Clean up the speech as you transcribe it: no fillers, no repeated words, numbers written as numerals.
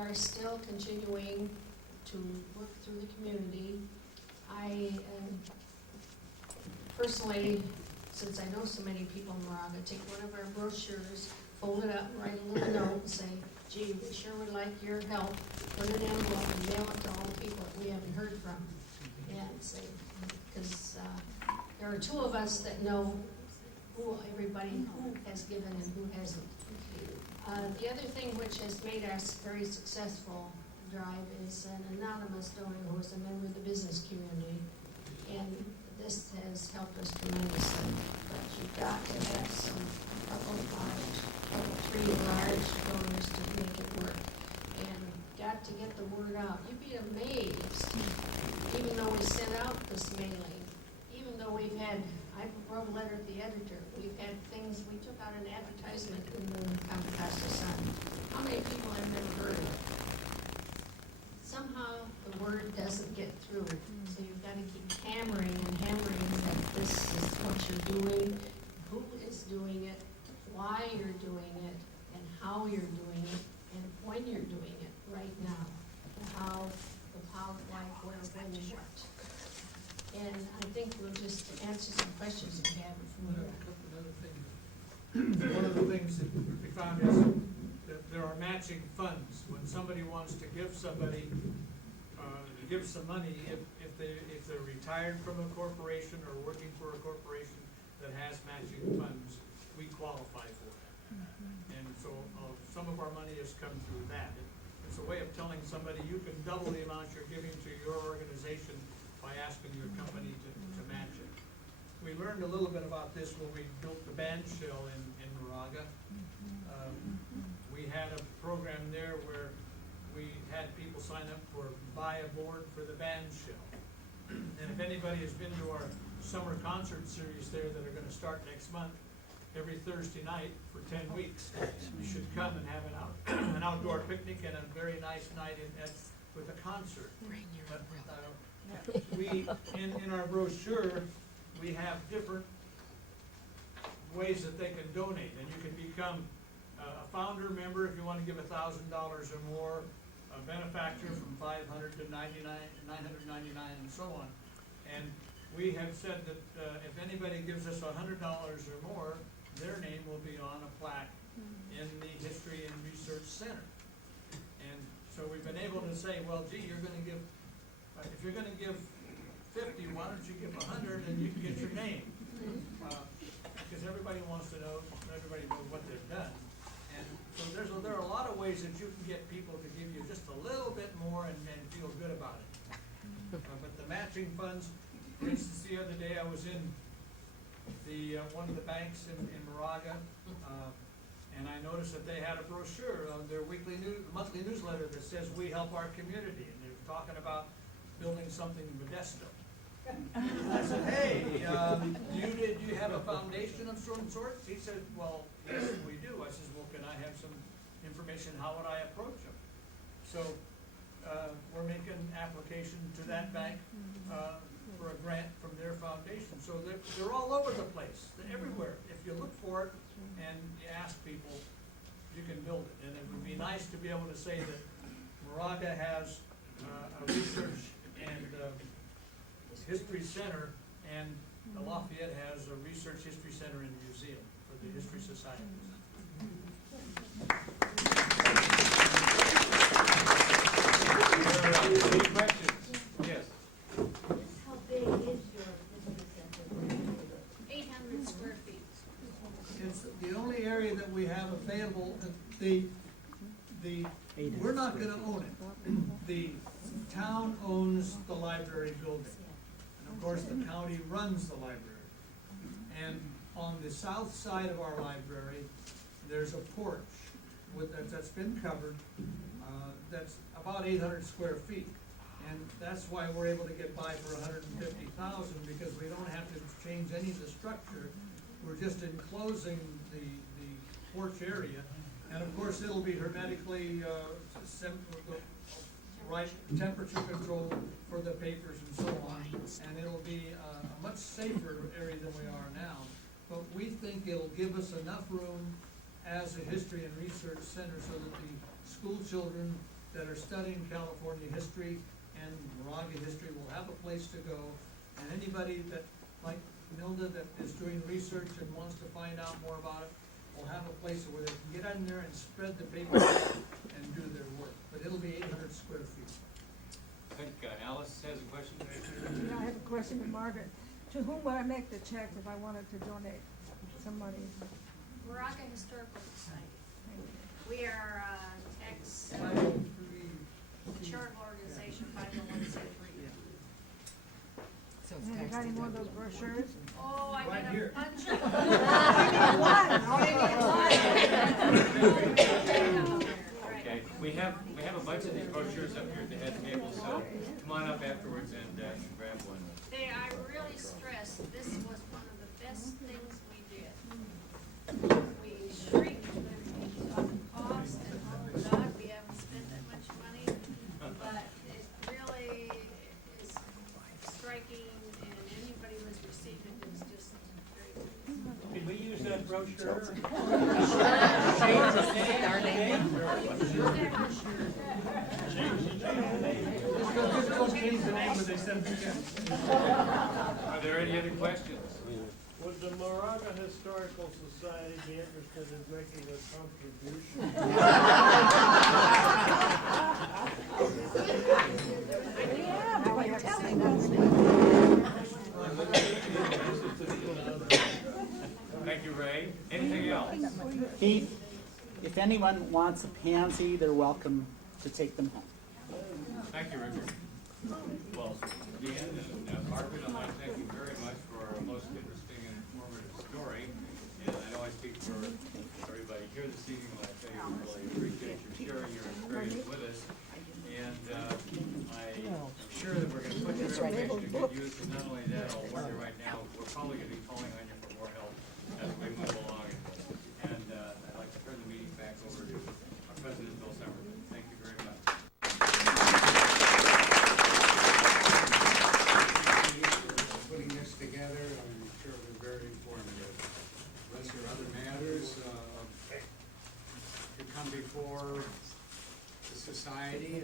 are still continuing to work through the community. I personally, since I know so many people in Moraga, take one of our brochures, fold it up, and write a little note and say, gee, we sure would like your help. Put an envelope and mail it to all the people that we haven't heard from. And say, because there are two of us that know everybody who has given and who hasn't. The other thing which has made us very successful drive is an anonymous donor who is a member of the business community, and this has helped us tremendously. But you've got to have some three large donors to make it work, and got to get the word out. You'd be amazed, even though we sent out this mailing, even though I wrote a letter to the editor. We've had things, we took out an advertisement in the Contra Costa Sun. How many people have never heard of it? Somehow the word doesn't get through. So you've got to keep hammering and hammering that this is what you're doing, who is doing it, why you're doing it, and how you're doing it, and when you're doing it right now. How, the how, why, where, when, and what. And I think we'll just answer some questions if you have it from here. One of the things that we found is that there are matching funds. When somebody wants to give somebody, give some money, if they're retired from a corporation or working for a corporation that has matching funds, we qualify for that. And so some of our money has come through that. It's a way of telling somebody you can double the amount you're giving to your organization by asking your company to match it. We learned a little bit about this when we built the band shell in Moraga. We had a program there where we had people sign up for buy a board for the band shell. And if anybody has been to our summer concert series there that are gonna start next month, every Thursday night for 10 weeks, you should come and have an outdoor picnic and a very nice night with a concert. But, we, in our brochure, we have different ways that they can donate, and you can become a founder member if you want to give $1,000 or more, a benefactor from $500 to $999, and so on. And we have said that if anybody gives us $100 or more, their name will be on a plaque in the History and Research Center. And so we've been able to say, well, gee, you're going to give. If you're going to give 50, why don't you give 100 and you can get your name? Because everybody wants to know, everybody knows what they've done. And so there are a lot of ways that you can get people to give you just a little bit more and feel good about it. But the matching funds, for instance, the other day I was in one of the banks in Moraga, and I noticed that they had a brochure on their monthly newsletter that says, we help our community, and they're talking about building something in Modesto. I said, hey, do you have a foundation of some sort? He said, well, yes, we do. I said, well, can I have some information? How would I approach them? So we're making an application to that bank for a grant from their foundation. So they're all over the place. They're everywhere. If you look for it and you ask people, you can build it. And it would be nice to be able to say that Moraga has a research and history center, and the Lafayette has a research history center and museum for the history societies. Any questions? Yes. How big is your history center? 800 square feet. It's the only area that we have available. We're not going to own it. The town owns the library building. And of course, the county runs the library. And on the south side of our library, there's a porch that's been covered. That's about 800 square feet. And that's why we're able to get by for $150,000, because we don't have to change any of the structure. We're just enclosing the porch area. And of course, it'll be hermetically right temperature control for the papers and so on. And it'll be a much safer area than we are now. But we think it'll give us enough room as a history and research center so that the school children that are studying California history and Moraga history will have a place to go. And anybody that, like Milda, that is doing research and wants to find out more about it, will have a place where they can get in there and spread the paper and do their work. But it'll be 800 square feet. I think Alice has a question. Yeah, I have a question to Margaret. To whom would I make the check if I wanted to donate some money? Moraga Historical Society. Thank you. We are, charitable organization, 501c3. And you got any more of those brochures? Oh, I Right got a here. bunch of them. Okay, we have a bunch of these brochures up here at the head table, so come on up afterwards and grab one. I really stress, this was one of the best things we did. We shrinked the cost, and oh God, we haven't spent that much money, but it really is striking, and anybody who's received it is just very good. Did we use that brochure? Just go change the name when they send it in. Are there any other questions? Would the Moraga Historical Society be interested in making a contribution? Yeah, boy, tell me those. Thank you, Ray. Anything else? Keith, if anyone wants a pansy, they're welcome to take them home. Thank you, Richard. Well, Deanne and Margaret, I'd like to thank you very much for a most interesting and informative story. And I know I speak for everybody here this evening when I tell you we really appreciate you sharing your experience with us. And I'm sure that we're going to put your information to good use. And not only that, I'll warn you right now, we're probably going to be calling on you for more help as we move along. And I'd like to turn the meeting back over to our President, Bill Summerlin. Thank you very much. Putting this together, I'm sure it was very informative. Unless there are other matters to come before the society,